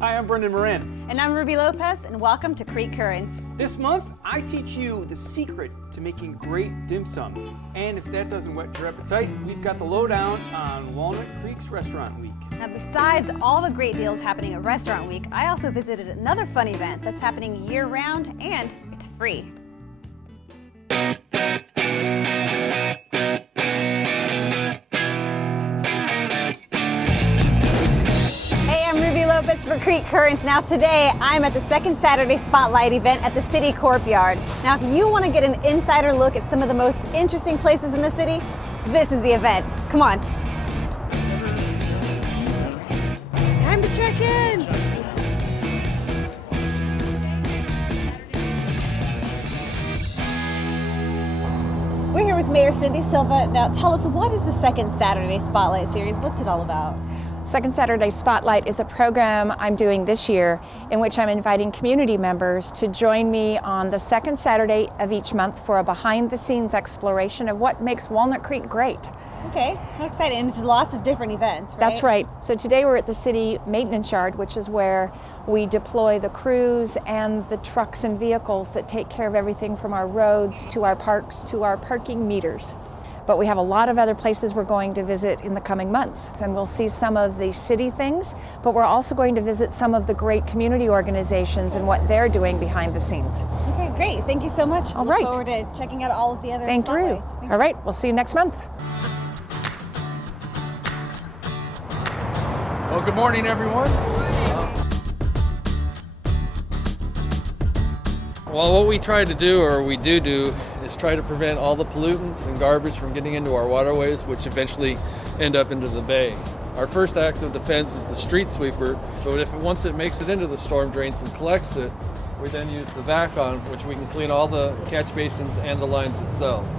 Hi, I'm Brendan Moran. And I'm Ruby Lopez, and welcome to Creek Currents. This month, I teach you the secret to making great dim sum. And if that doesn't whet your appetite, we've got the lowdown on Walnut Creek's Restaurant Week. Now, besides all the great deals happening at Restaurant Week, I also visited another fun event that's happening year-round, and it's free. Lopez for Creek Currents. Now today I'm at the second Saturday Spotlight event at the City Courtyard. Now if you want to get an insider look at some of the most interesting places in the city, this is the event. Come on. Time to check in. We're here with Mayor Cindy Silva. Now tell us, what is the second Saturday Spotlight series? What's it all about? Second Saturday Spotlight is a program I'm doing this year in which I'm inviting community members to join me on the second Saturday of each month for a behind-the-scenes exploration of what makes Walnut Creek great. Okay, how exciting. And it's lots of different events, right? That's right. So today we're at the city maintenance yard, which is where we deploy the crews and the trucks and vehicles that take care of everything from our roads to our parks to our parking meters. But we have a lot of other places we're going to visit in the coming months. And we'll see some of the city things, but we're also going to visit some of the great community organizations and what they're doing behind the scenes. Okay, great. Thank you so much. All right. Look forward to checking out all of the other Thank you. All right, we'll see you next month. Well, good morning, everyone. Well, what we try to do, or we do, is try to prevent all the pollutants and garbage from getting into our waterways, which eventually end up into the bay. Our first act of defense is the street sweeper, but once it makes it into the storm drains and collects it, we then use the vac on, which we can clean all the catch basins and the lines themselves.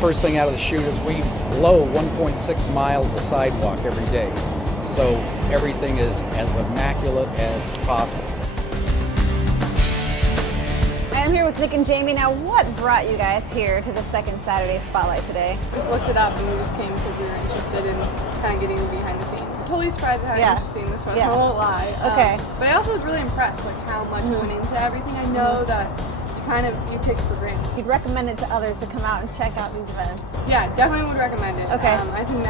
First thing out of the chute is we blow 1.6 miles of sidewalk every day. So everything is as immaculate as possible. I'm here with Nick and Jamie. Now, what brought you guys here to the second Saturday Spotlight today? Just looked it up and we just came because we were interested in kind of getting behind the scenes. Totally surprised at how interesting this was. I won't lie. Okay. But I also was really impressed like how much went into everything. I know that you take it for granted. You'd recommend it to others to come out and check out these events? Yeah, definitely would recommend it. Okay. I think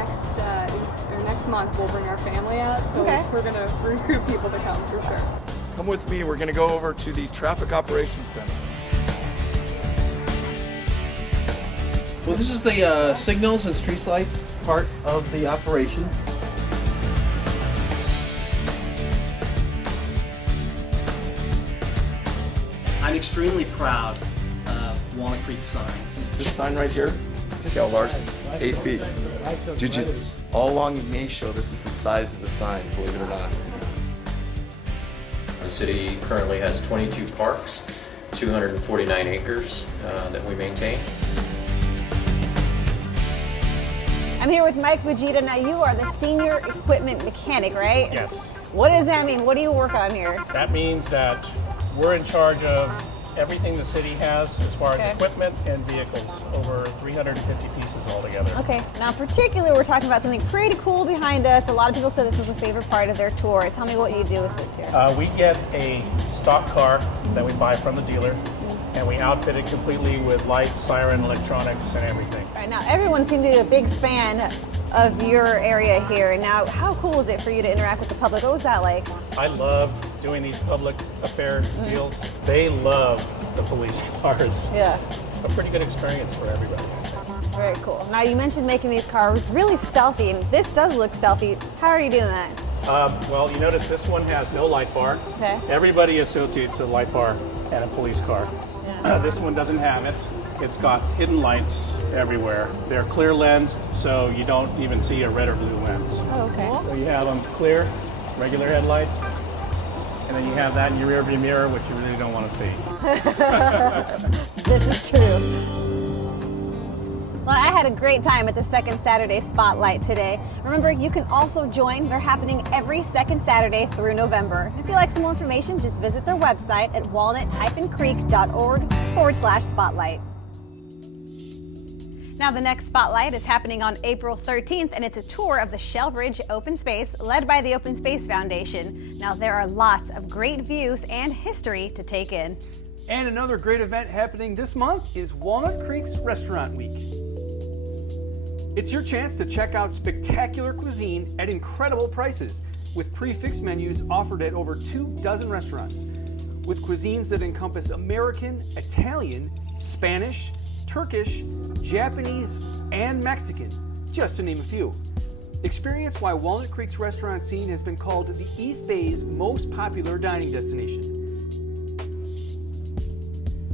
next month we'll bring our family out, so we're going to recruit people to come for sure. Come with me. We're going to go over to the Traffic Operations Center. Well, this is the signals and street lights part of the operation. I'm extremely proud of Walnut Creek signs. This sign right here, you see how large it is? 8 feet. Dude, all along Ignacio, this is the size of the sign, believe it or not. The city currently has 22 parks, 249 acres that we maintain. I'm here with Mike Fujita. Now, you are the senior equipment mechanic, right? Yes. What does that mean? What do you work on here? That means that we're in charge of everything the city has as far as equipment and vehicles, over 350 pieces altogether. Okay, now particularly we're talking about something pretty cool behind us. A lot of people said this was a favorite part of their tour. Tell me what you do with this here. We get a stock car that we buy from the dealer, and we outfit it completely with lights, siren, electronics, and everything. All right, now everyone seemed to be a big fan of your area here. Now, how cool is it for you to interact with the public? What was that like? I love doing these public affair deals. They love the police cars. Yeah. A pretty good experience for everybody. Very cool. Now, you mentioned making these cars really stealthy, and this does look stealthy. How are you doing that? Well, you notice this one has no light bar. Okay. Everybody associates a light bar and a police car. Yeah. This one doesn't have it. It's got hidden lights everywhere. They're clear lensed, so you don't even see a red or blue lens. Oh, okay. So you have them clear, regular headlights. And then you have that in your rearview mirror, which you really don't want to see. This is true. Well, I had a great time at the second Saturday Spotlight today. Remember, you can also join. They're happening every second Saturday through November. If you'd like some more information, just visit their website at walnut-creek.org/spotlight. Now, the next Spotlight is happening on April 13th, and it's a tour of the Shell Bridge Open Space led by the Open Space Foundation. Now, there are lots of great views and history to take in. And another great event happening this month is Walnut Creek's Restaurant Week. It's your chance to check out spectacular cuisine at incredible prices with prix-fixe menus offered at over 24 restaurants with cuisines that encompass American, Italian, Spanish, Turkish, Japanese, and Mexican, just to name a few. Experience why Walnut Creek's restaurant scene has been called the East Bay's most popular dining destination.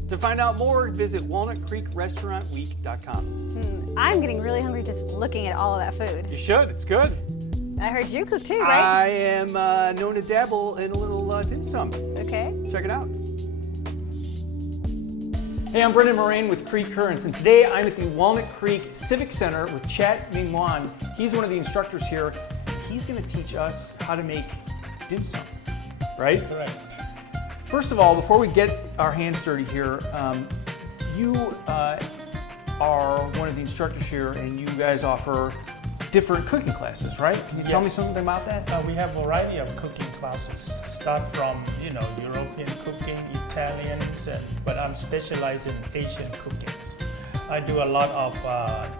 To find out more, visit walnutcreekrestaurantweek.com. I'm getting really hungry just looking at all of that food. You should, it's good. I heard you cook too, right? I am known to dabble in a little dim sum. Okay. Check it out. Hey, I'm Brendan Moran with Creek Currents, and today I'm at the Walnut Creek Civic Center with Mingkwan. He's one of the instructors here. He's going to teach us how to make dim sum, right? Correct. First of all, before we get our hands dirty here, you are one of the instructors here, and you guys offer different cooking classes, right? Can you tell me something about that? We have a variety of cooking classes. Start from, European cooking, Italians, but I'm specialized in Asian cookings. I do a lot of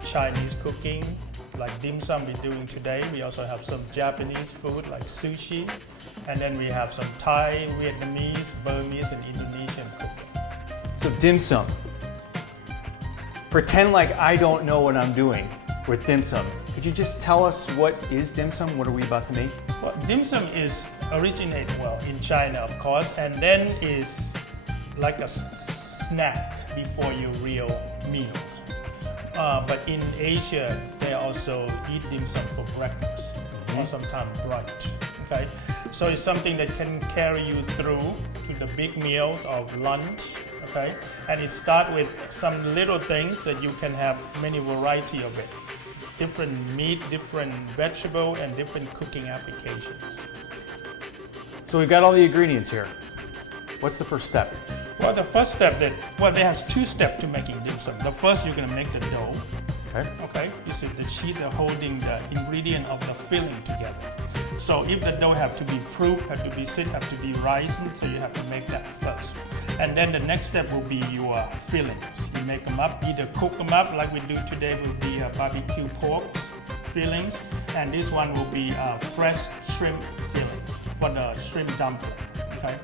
Chinese cooking, like dim sum we're doing today. We also have some Japanese food like sushi, and then we have some Thai, Vietnamese, Burmese, and Indonesian cooking. So dim sum. Pretend like I don't know what I'm doing with dim sum. Could you just tell us what is dim sum? What are we about to make? Well, dim sum originated in China, of course, and then is like a snack before your real meal. But in Asia, they also eat dim sum for breakfast or sometimes brunch. Okay, so it's something that can carry you through to the big meals of lunch. Okay, and it starts with some little things that you can have many variety of it. Different meat, different vegetable, and different cooking applications. So we've got all the ingredients here. What's the first step? Well, the first step there has two steps to making dim sum. The first, you're going to make the dough. Okay. You see the sheet holding the ingredient of the filling together. So if the dough have to be fruit, have to be sit, have to be rising, so you have to make that first. And then the next step will be your fillings. You make them up, either cook them up like we do today will be barbecue pork fillings, and this one will be fresh shrimp fillings for the shrimp dumpling. Okay,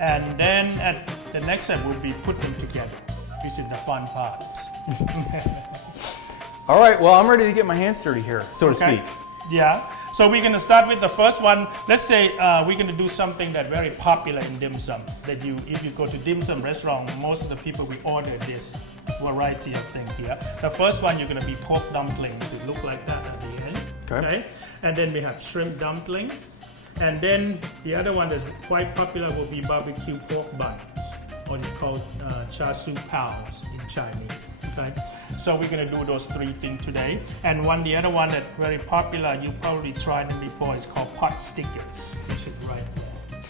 and then at the next step will be put them together. This is the fun part. All right, well, I'm ready to get my hands dirty here, so to speak. Yeah. So we're going to start with the first one. Let's say we're going to do something that's very popular in dim sum. That if you go to dim sum restaurant, most of the people will order this variety of thing here. The first one you're going to be pork dumplings. It look like that at the end. Okay. And then we have shrimp dumpling. And then the other one that's quite popular will be barbecue pork buns, or you call char siu pows in Chinese. Okay. So we're going to do those three things today. And the other one that's very popular, you probably tried them before, is called pot stickers, which is right there.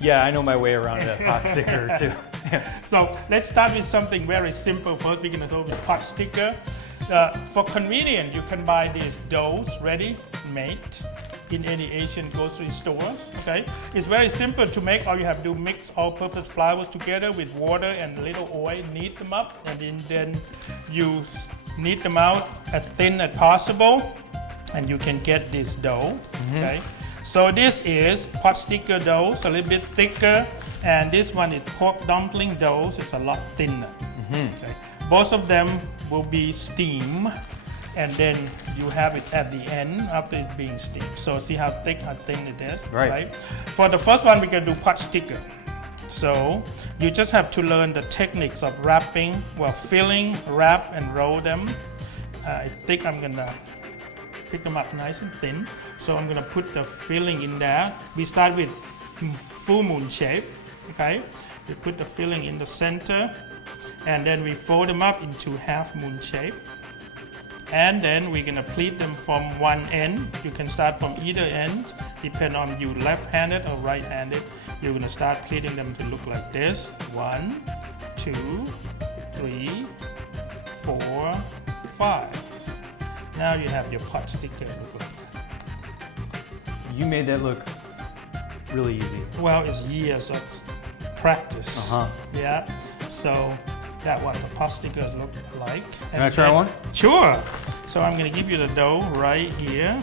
Yeah, I know my way around a pot sticker too. So let's start with something very simple first. We're going to go with pot sticker. For convenience, you can buy these doughs ready made in any Asian grocery stores. Okay, it's very simple to make. All you have to do mix all-purpose flours together with water and a little oil, knead them up, and then you knead them out as thin as possible, and you can get this dough. Okay, so this is pot sticker dough, a little bit thicker, and this one is pork dumpling dough. It's a lot thinner. Okay, both of them will be steamed. And then you have it at the end after it's being steamed. So see how thick or thin it is, right? For the first one, we're going to do pot sticker. So you just have to learn the techniques of wrapping, filling, wrap, and roll them. I think I'm going to pick them up nice and thin. So I'm gonna put the filling in there. We start with full moon shape, okay? We put the filling in the center, and then we fold them up into half moon shape. And then we're gonna pleat them from one end. You can start from either end, depend on you left-handed or right-handed. You're gonna start pleating them to look like this. 1, 2, 3, 4, 5. Now you have your pot sticker look like that. You made that look really easy. Well, it's years of practice. Yeah. So that's what the pot stickers look like. Can I try one? Sure. So I'm gonna give you the dough right here.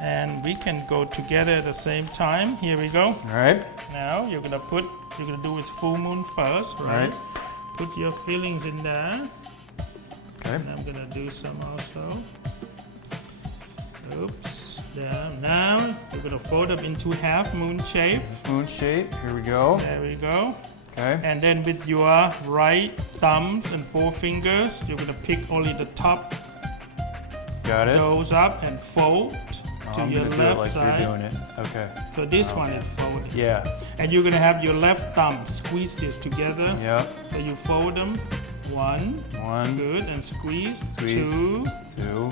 And we can go together at the same time. Here we go. All right. Now you're gonna do with full moon first, right? Put your fillings in there. Okay. And I'm gonna do some also. Oops. There. Now you're gonna fold them into half moon shape. Moon shape. Here we go. There we go. Okay. And then with your right thumbs and forefingers, you're gonna pick only the top. Got it. Those up and fold to I'm your gonna do it left like side. you're doing it. Okay. So this one is folded. Yeah. And you're gonna have your left thumb squeeze this together. Yep. So you fold them. 1. Good. And squeeze. Squeeze. 2. 2.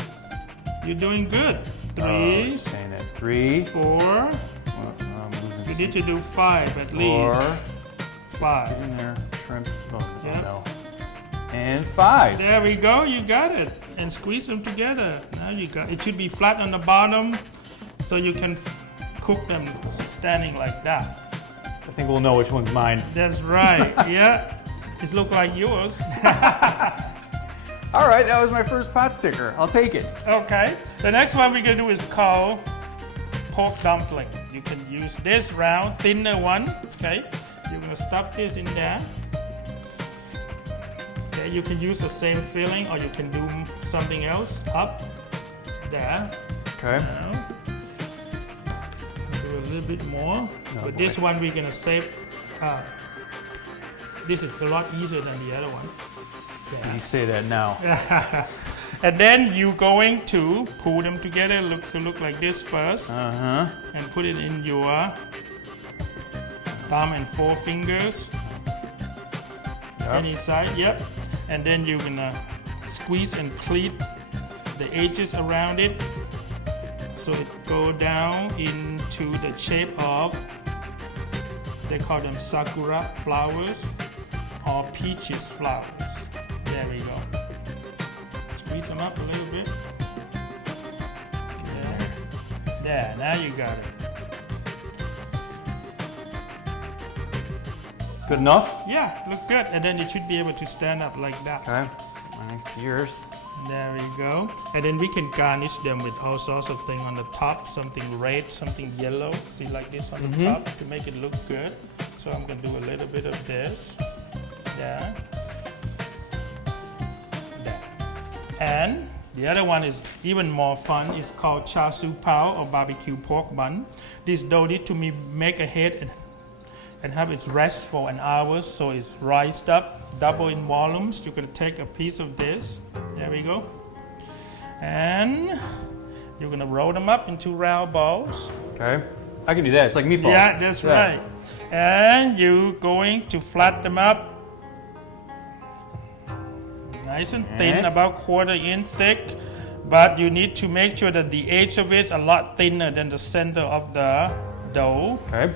You're doing good. 3. Oh, just saying it. 3. 4. Well, I'm losing You need to do 5 at 4. least. 5. Get in there. Shrimps. Oh, Yep. no. And 5. There we go. You got it. And squeeze them together. Now you got it. Should be flat on the bottom, so you can cook them standing like that. I think we'll know which one's mine. That's right. Yeah. It looks like yours. All right, that was my first pot sticker. I'll take it. Okay. The next one we're gonna do is called pork dumpling. You can use this round, thinner one. Okay. You're gonna stuff this in there. Okay. You can use the same filling, or you can do something else up there. Okay. Now, do a little bit more. But this one we're gonna save. This is a lot easier than the other one. Yeah. You say that now. And then you're going to pull them together, look like this first. Uh-huh. And put it in your thumb and forefingers. Yep. Any side, yep. And then you're gonna squeeze and pleat the edges around it, so it go down into the shape of, they call them sakura flowers or peaches flowers. There we go. Squeeze them up a little bit. There, now you got it. Good enough? Yeah, look good. And then you should be able to stand up like that. Okay. Nice to yours. There we go. And then we can garnish them with all sorts of things on the top, something red, something yellow. See, like this on the top to make it look good. So I'm gonna do a little bit of this. There. There. And the other one is even more fun. It's called char siu pao or barbecue pork bun. This dough need to be make ahead and have it rest for an hour, so it's rised up, double in volumes. You're gonna take a piece of this. There we go. And you're gonna roll them up into round balls. Okay. I can do that. It's like meatballs. Yeah, that's right. And you're going to flat them up nice and thin, about 1/4 inch thick. But you need to make sure that the edge of it a lot thinner than the center of the dough. Okay.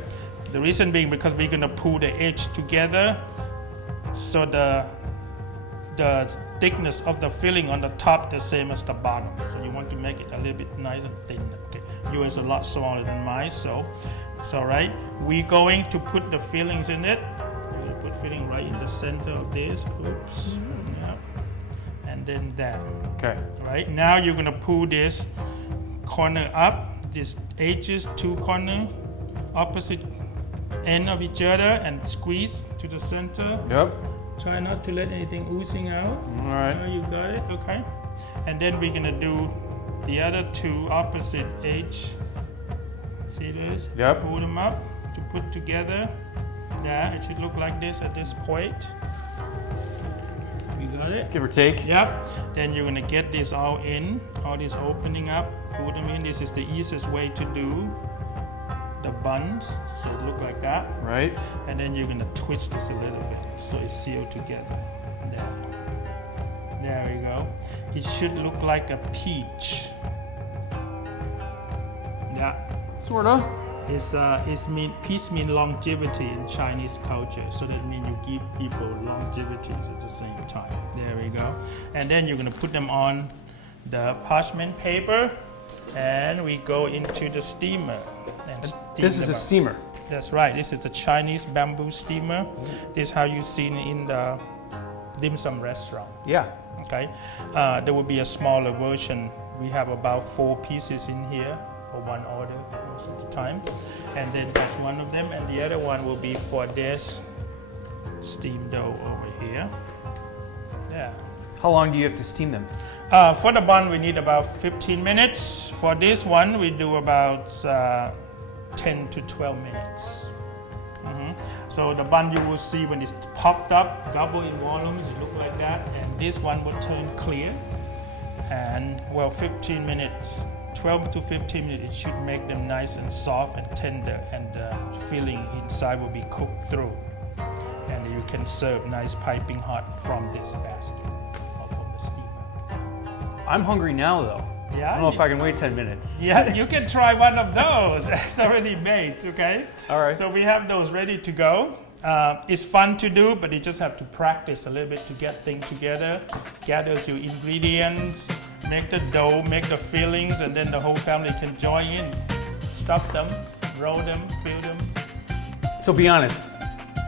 The reason being because we're gonna pull the edge together, so the thickness of the filling on the top the same as the bottom. So you want to make it a little bit nice and thin. Okay. Yours is a lot smaller than mine, so it's all right. We're going to put the fillings in it. We're gonna put filling right in the center of this. Oops. Yeah. And then that. Okay. Right. Now you're gonna pull this corner up. These edges, 2 corners, opposite end of each other, and squeeze to the center. Yep. Try not to let anything oozing out. All right. You got it, okay. And then we're gonna do the other 2 opposite edge. See this? Yep. Pull them up to put together. There, it should look like this at this point. You got it? Give or take. Yep. Then you're gonna get this all in, all this opening up, put them in. This is the easiest way to do the buns, so it look like that. Right. And then you're gonna twist this a little bit so it's sealed together. There you go. It should look like a peach. Yeah. Sorta. Peace means longevity in Chinese culture, so that means you give people longevity at the same time. There we go. And then you're gonna put them on the parchment paper, and we go into the steamer. And This is a steamer. That's right. This is the Chinese bamboo steamer. This is how you see it in the dim sum restaurant. Yeah. Okay. There will be a smaller version. We have about 4 pieces in here for one order most of the time, and then that's one of them, and the other one will be for this steam dough over here. Yeah. How long do you have to steam them? For the bun we need about 15 minutes. For this one we do about 10 to 12 minutes. So the bun you will see when it's puffed up, double in volumes, it look like that, and this one will turn clear. And well, 15 minutes, 12 to 15 minutes, it should make them nice and soft and tender, and the filling inside will be cooked through. And you can serve nice piping hot from this basket or from the steamer. I'm hungry now, though. Yeah. I don't know if I can wait 10 minutes. Yeah, you can try one of those. It's already made, okay? All right. So we have those ready to go. It's fun to do, but you just have to practice a little bit to get things together, gather your ingredients, make the dough, make the fillings, and then the whole family can join in. Stuff them, roll them, fill them. So be honest,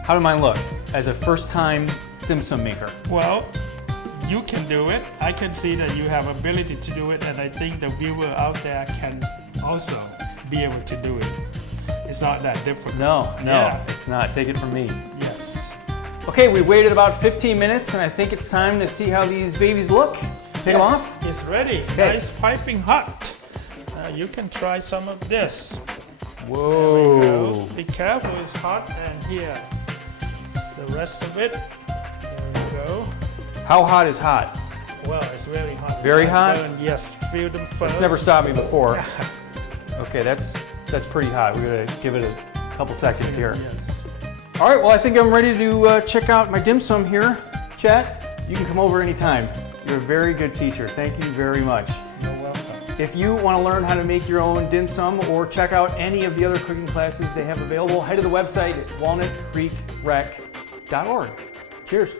how do mine look as a first-time dim sum maker? Well, you can do it. I can see that you have ability to do it, and I think the viewer out there can also be able to do it. It's not that difficult. No, Yeah. it's not. Take it from me. Yes. Okay, we waited about 15 minutes, and I think it's time to see how these babies look. Take them off. It's ready. Okay. Nice piping hot. You can try some of this. Whoa. There we go. Be careful, it's hot. And here, it's the rest of it. There we go. How hot is hot? Well, it's very hot. Very hot? Yes, feel them first. It's never stopped me before. Okay, that's pretty hot. We're gonna give it a couple seconds here. Yes. All right, well, I think I'm ready to check out my dim sum here. Chat, you can come over anytime. You're a very good teacher. Thank you very much. You're welcome. If you want to learn how to make your own dim sum or check out any of the other cooking classes they have available, head to the website at walnutcreekrec.org. Cheers.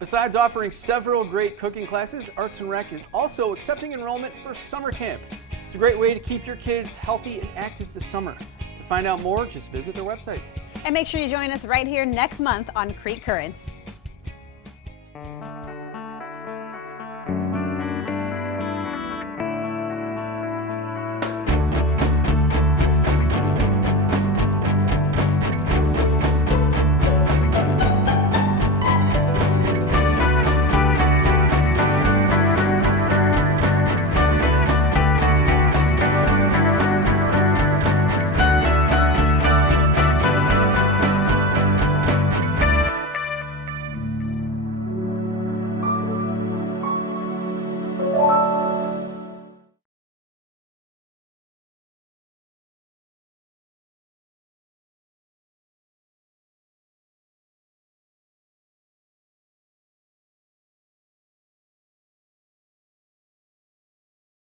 Besides offering several great cooking classes, Arts and Rec is also accepting enrollment for summer camp. It's a great way to keep your kids healthy and active this summer. To find out more, just visit their website. And make sure you join us right here next month on Creek Currents.